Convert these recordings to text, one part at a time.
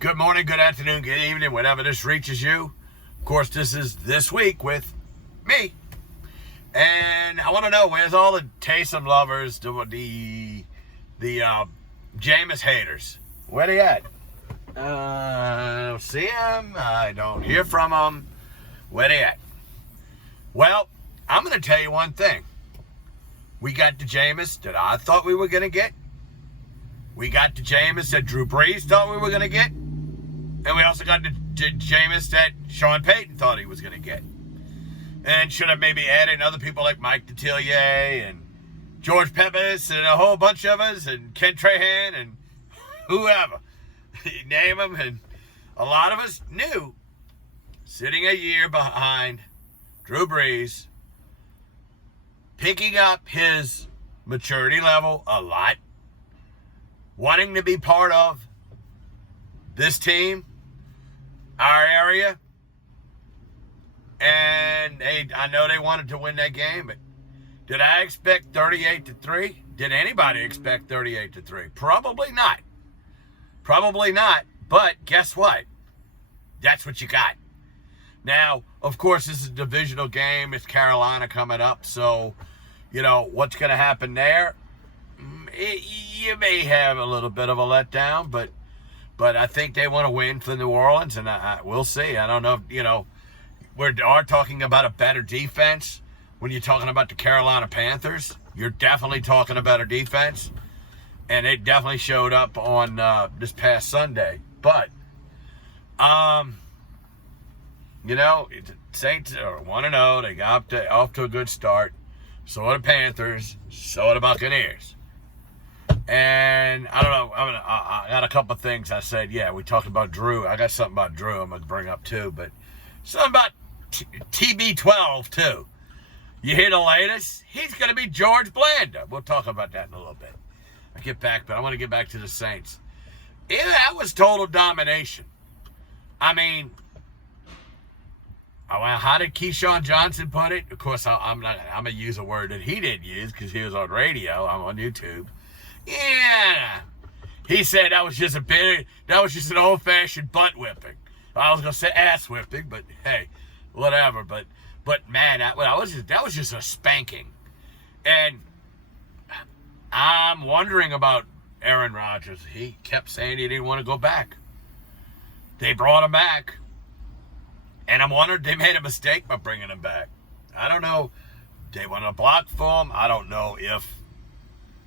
Good morning, good afternoon, good evening, whenever this reaches you. Of course, this is This Week with me. And I want to know, where's all the Taysom lovers, the Jameis haters? Where they at? I don't see them. I don't hear from them. Where they at? Well, I'm going to tell you one thing. We got the Jameis that I thought we were going to get. We got the Jameis that Drew Brees thought we were going to get. And we also got the Jameis that Sean Payton thought he was going to get. And should have maybe added other people like Mike Detillier and George Pepis and a whole bunch of us and Ken Trahan and whoever. You name them. And a lot of us knew, sitting a year behind Drew Brees, picking up his maturity level a lot, wanting to be part of this team, our area, and I know they wanted to win that game, but did I expect 38-3? Did anybody expect 38-3? Probably not. Probably not, but guess what? That's what you got. Now, of course, this is a divisional game. It's Carolina coming up, so, what's going to happen there? You may have a little bit of a letdown, but I think they want to win for New Orleans, and we'll see. I don't know if, we are talking about a better defense. When you're talking about the Carolina Panthers, you're definitely talking about a defense, and it definitely showed up on this past Sunday. But, Saints are 1-0. They got off to a good start. So are the Panthers. So are the Buccaneers. And I don't know. I got a couple of things I said. Yeah, we talked about Drew. I got something about Drew I'm going to bring up too. But something about TB12 too. You hear the latest? He's going to be George Blanda. We'll talk about that in a little bit. I want to get back to the Saints. Yeah, that was total domination. I mean, how did Keyshawn Johnson put it? Of course, I'm going to use a word that he didn't use because he was on radio. I'm on YouTube. Yeah. He said that was just an old-fashioned butt whipping. I was going to say ass whipping, but hey, whatever. But man, that was just a spanking. And I'm wondering about Aaron Rodgers. He kept saying he didn't want to go back. They brought him back. And I'm wondering, they made a mistake by bringing him back. I don't know. They want to block for him. I don't know if...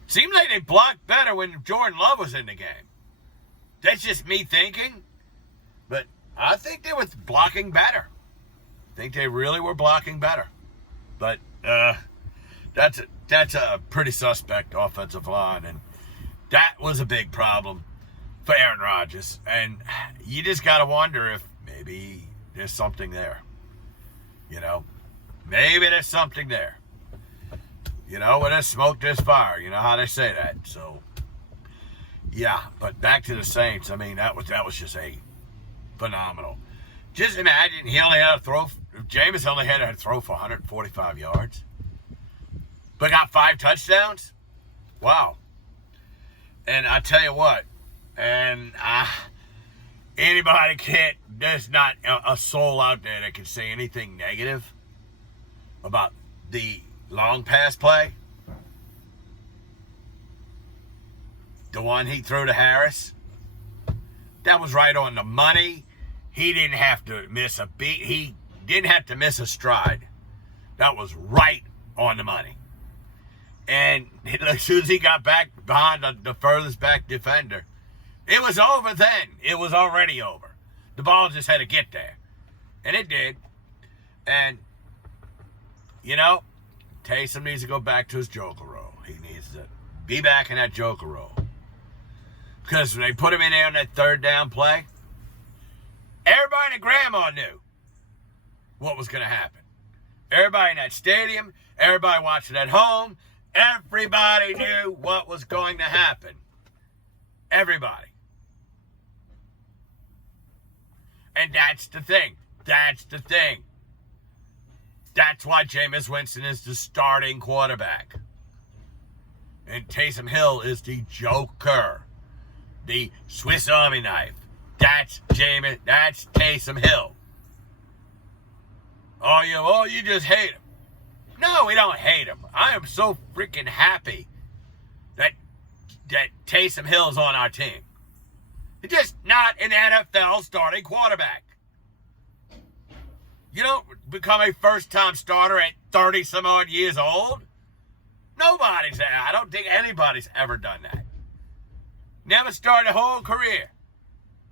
Seemed like they blocked better when Jordan Love was in the game. That's just me thinking. But I think they were blocking better. I think they really were blocking better. But that's a pretty suspect offensive line. And that was a big problem for Aaron Rodgers. And you just got to wonder if maybe there's something there. Maybe there's something there. When there's smoke, there's fire. You know how they say that. So, yeah. But back to the Saints. I mean, that was just a phenomenal. Just imagine Jameis only had to throw for 145 yards. But got 5 touchdowns? Wow. And I tell you what, there's not a soul out there that can say anything negative about the long pass play. The one he threw to Harris. That was right on the money. He didn't have to miss a beat. He didn't have to miss a stride. That was right on the money. And as soon as he got back behind the furthest back defender, it was over then. It was already over. The ball just had to get there. And it did. And, Taysom needs to go back to his joker role. He needs to be back in that joker role. Because when they put him in there on that third down play, everybody and their grandma knew what was going to happen. Everybody in that stadium, everybody watching at home, everybody knew what was going to happen. Everybody. And that's the thing. That's why Jameis Winston is the starting quarterback. And Taysom Hill is the joker. The Swiss Army knife. That's Jameis. That's Taysom Hill. Oh, you just hate him. No, we don't hate him. I am so freaking happy that Taysom Hill's on our team. He's just not an NFL starting quarterback. You don't become a first-time starter at 30-some-odd years old. I don't think anybody's ever done that. Never started a whole career.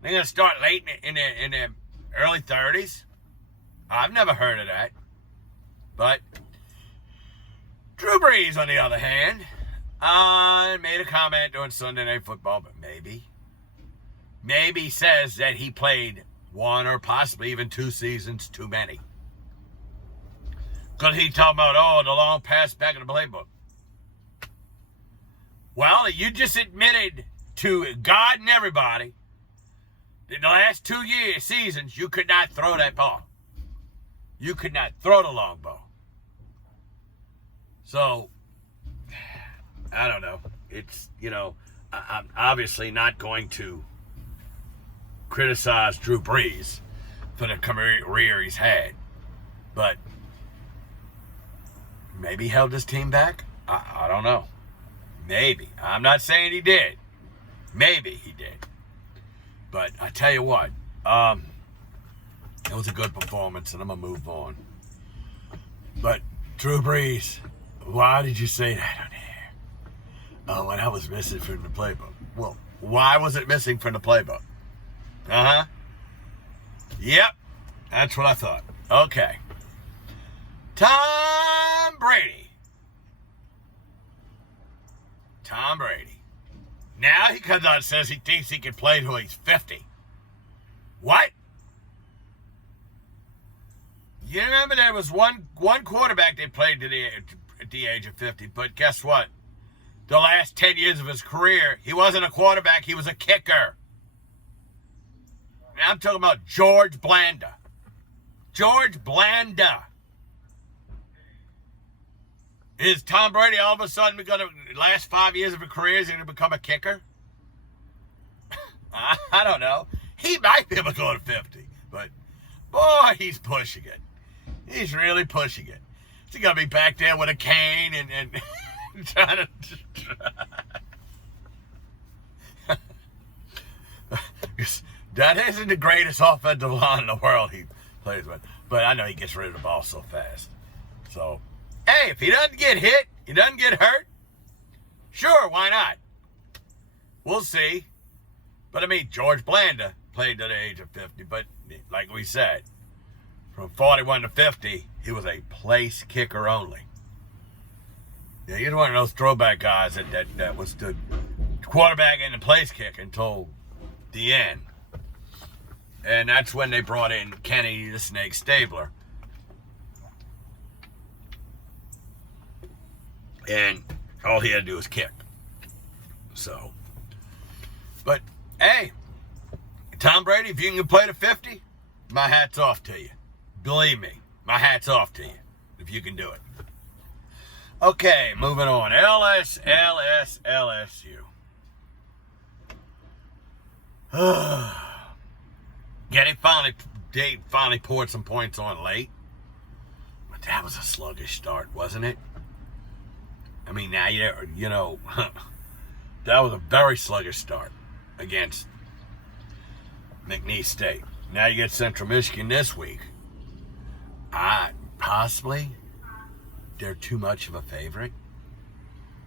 They're going to start late in their early 30s. I've never heard of that. But Drew Brees, on the other hand, made a comment during Sunday Night Football, but maybe says that he played one or possibly even 2 seasons too many. Because he talking about, the long pass back in the playbook. Well, you just admitted to God and everybody that in the last 2 seasons, you could not throw that ball. You could not throw the long ball. So, I don't know. It's, I'm obviously not going to criticize Drew Brees for the career he's had. But maybe he held his team back? I don't know. Maybe. I'm not saying he did. Maybe he did. But I tell you what, it was a good performance, and I'm going to move on. But Drew Brees, why did you say that on here? Oh, well, that was missing from the playbook. Well, why was it missing from the playbook? Uh-huh. Yep, that's what I thought. Okay. Tom Brady. Now he comes out and says he thinks he can play till he's 50. What? You remember there was one quarterback they played at the age of 50, but guess what? The last 10 years of his career, he wasn't a quarterback, he was a kicker. I'm talking about George Blanda. George Blanda. Is Tom Brady all of a sudden going to, the last 5 years of his career, is he going to become a kicker? I don't know. He might be able to go to 50, but boy, he's pushing it. He's really pushing it. He's going to be back there with a cane and trying to... That isn't the greatest offensive line in the world he plays with, but I know he gets rid of the ball so fast. So, hey, if he doesn't get hit, he doesn't get hurt, sure, why not? We'll see. But, I mean, George Blanda played to the age of 50, but like we said, from 41 to 50, he was a place kicker only. Yeah, he was one of those throwback guys that was the quarterback and the place kick until the end. And that's when they brought in Kenny the Snake Stabler. And all he had to do was kick. So, but, hey, Tom Brady, if you can play to 50, my hat's off to you. Believe me, my hat's off to you if you can do it. Okay, moving on. LSU. Yeah, they finally poured some points on late. But that was a sluggish start, wasn't it? I mean, now, that was a very sluggish start against McNeese State. Now you get Central Michigan this week. Possibly they're too much of a favorite.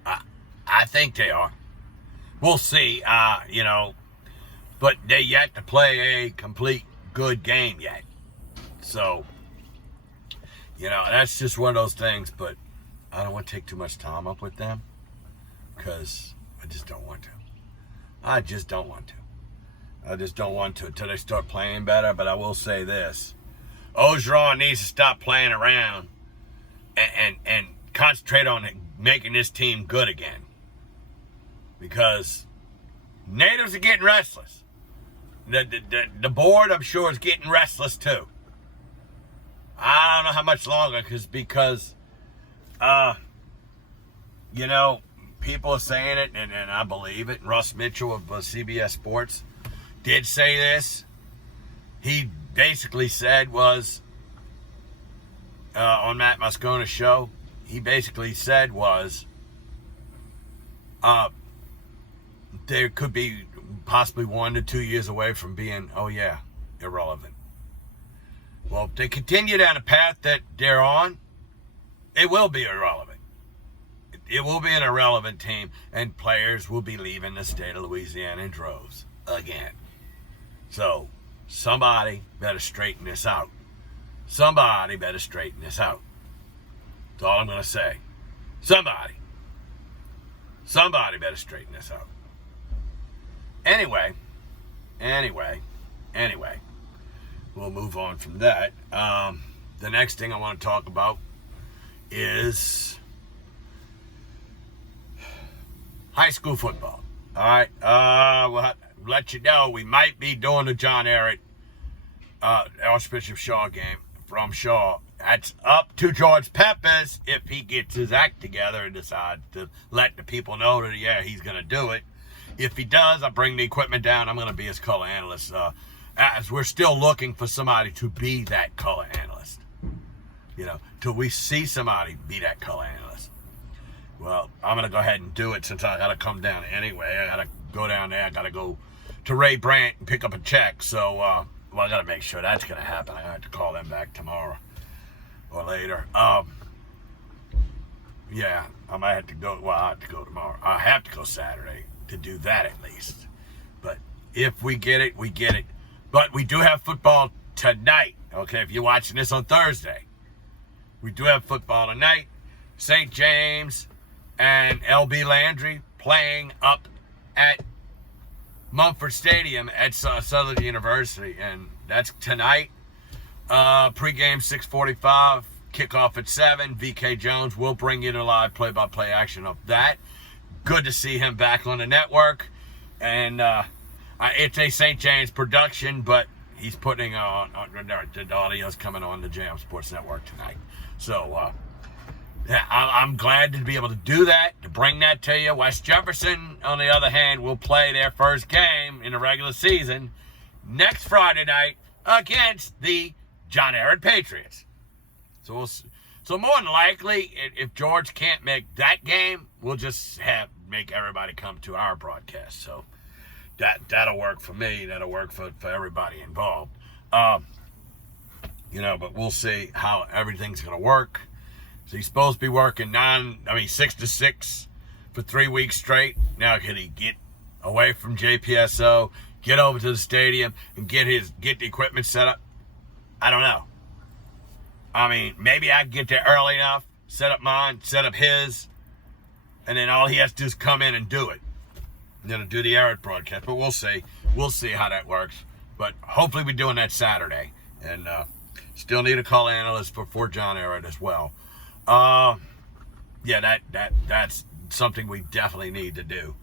I think they are. We'll see, but they yet to play a complete good game yet. So, that's just one of those things, but I don't want to take too much time up with them because I just don't want to. I just don't want to until they start playing better, but I will say this. Ogeron needs to stop playing around and concentrate on making this team good again. Because natives are getting restless. The board, I'm sure, is getting restless too. I don't know how much longer because people are saying it, and I believe it. Russ Mitchell of CBS Sports, did say this. He basically said was, on Matt Moscona's show, he basically said was, there could be possibly 1 to 2 years away from being, irrelevant. Well, if they continue down the path that they're on, it will be irrelevant. It will be an irrelevant team, and players will be leaving the state of Louisiana in droves again. So, somebody better straighten this out. Somebody better straighten this out. That's all I'm going to say. Somebody better straighten this out. Anyway, we'll move on from that. The next thing I want to talk about is high school football. All right. We'll let you know we might be doing the John Ehret Archbishop Shaw game from Shaw. That's up to George Peppers if he gets his act together and decides to let the people know that, he's going to do it. If he does, I'll bring the equipment down. I'm going to be his color analyst. As we're still looking for somebody to be that color analyst. Till we see somebody be that color analyst. Well, I'm going to go ahead and do it since I got to come down anyway. I got to go down there. I got to go to Ray Brandt and pick up a check. So, I got to make sure that's going to happen. I have to call them back tomorrow or later. I might have to go. Well, I have to go tomorrow. I have to go Saturday to do that at least. But if we get it, we get it. But we do have football tonight. Okay, if you're watching this on Thursday, we do have football tonight. St. James and LB Landry playing up at Mumford Stadium at Southern University, and that's tonight. Pre-game 6:45, kickoff at 7. VK Jones will bring you the live play-by-play action of that. Good to see him back on the network, and it's a St. James production, but he's putting on the audio's coming on the Jam Sports Network tonight. So I'm glad to be able to do that, to bring that to you. West Jefferson, on the other hand, will play their first game in the regular season next Friday night against the John Ehret Patriots. So more than likely, if George can't make that game, we'll just make everybody come to our broadcast. So that'll work for me. That'll work for everybody involved. But we'll see how everything's going to work. So he's supposed to be working 6 to 6 for 3 weeks straight. Now, can he get away from JPSO, get over to the stadium, and get the equipment set up? I don't know. Maybe I can get there early enough, set up mine, set up his, and then all he has to do is come in and do it. And then do the Ehret broadcast. But we'll see. We'll see how that works. But hopefully we're doing that Saturday. And still need a call analyst for John Ehret as well. That's something we definitely need to do.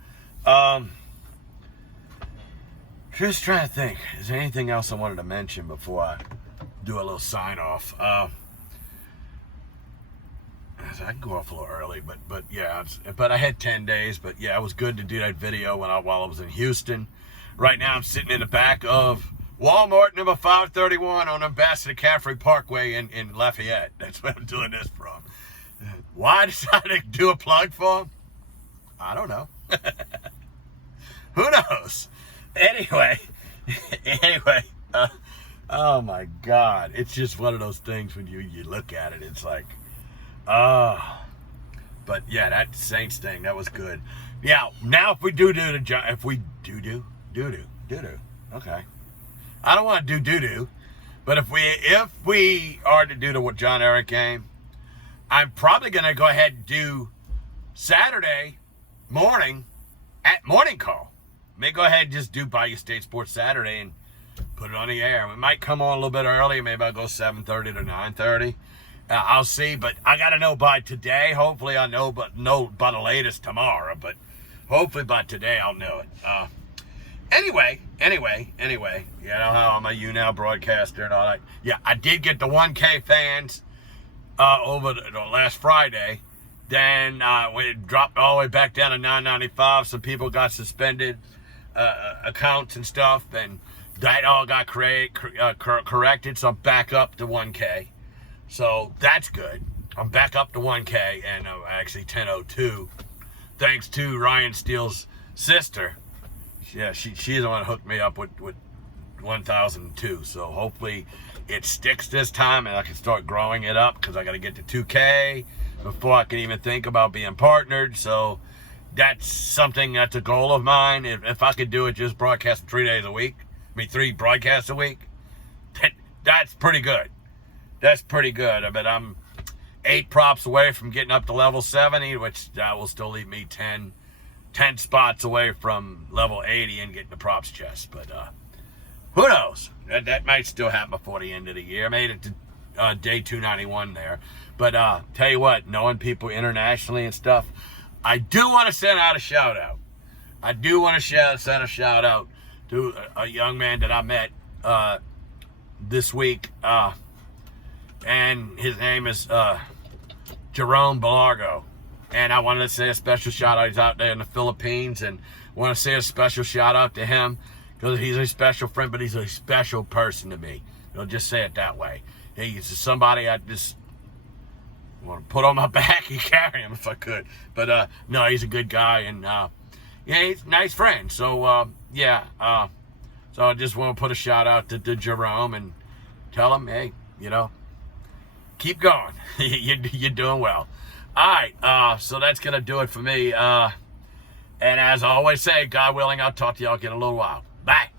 Just trying to think. Is there anything else I wanted to mention before I do a little sign off? I can go off a little early, but I had 10 days. But yeah, it was good to do that video while I was in Houston. Right now, I'm sitting in the back of Walmart number 531 on Ambassador Caffrey Parkway in Lafayette. That's where I'm doing this from. Why I decided to do a plug for him? I don't know. Who knows? Anyway, oh my God. It's just one of those things when you look at it, it's like, but yeah, that Saints thing, that was good. Yeah, now if we do, okay. I don't want to do doo-doo, but if we are to do the John Ehret game, I'm probably going to go ahead and do Saturday morning at morning call. May go ahead and just do Bayou State Sports Saturday and put it on the air. We might come on a little bit early. Maybe I'll go 7:30 to 9:30. I'll see, but I got to know by today. Hopefully I know by the latest tomorrow, but hopefully by today I'll know it. Anyway, you know how I'm a YouNow broadcaster and all that. Yeah, I did get the 1K fans over the last Friday. Then we dropped all the way back down to 995. Some people got suspended. accounts and stuff, and that all got corrected, so I'm back up to 1K. So that's good. I'm back up to 1K, and actually 1002, thanks to Ryan Steele's sister. Yeah, she's the one who hooked me up with 1002. So hopefully it sticks this time, and I can start growing it up, because I got to get to 2K before I can even think about being partnered. So that's something that's a goal of mine. If I could do it, just broadcast 3 days a week, 3 broadcasts a week, that's pretty good. That's pretty good. But I'm 8 props away from getting up to level 70, which that will still leave me 10 spots away from level 80 and getting the props chest. But who knows? That might still happen before the end of the year. I made it to day 291 there. But tell you what, knowing people internationally and stuff, I do want to send out a shout out. I do want to send a shout out to a young man that I met this week. And his name is Jerome Belargo. And I wanted to say a special shout out. He's out there in the Philippines, and I want to say a special shout out to him, because he's a special friend, but he's a special person to me. Just say it that way. He's somebody I just want to put on my back and carry him if I could. But no, he's a good guy, and yeah, he's a nice friend. So yeah, so I just want to put a shout out to Jerome and tell him, hey, keep going. You're doing well. All right, so that's going to do it for me. And as I always say, God willing, I'll talk to y'all again in a little while. Bye.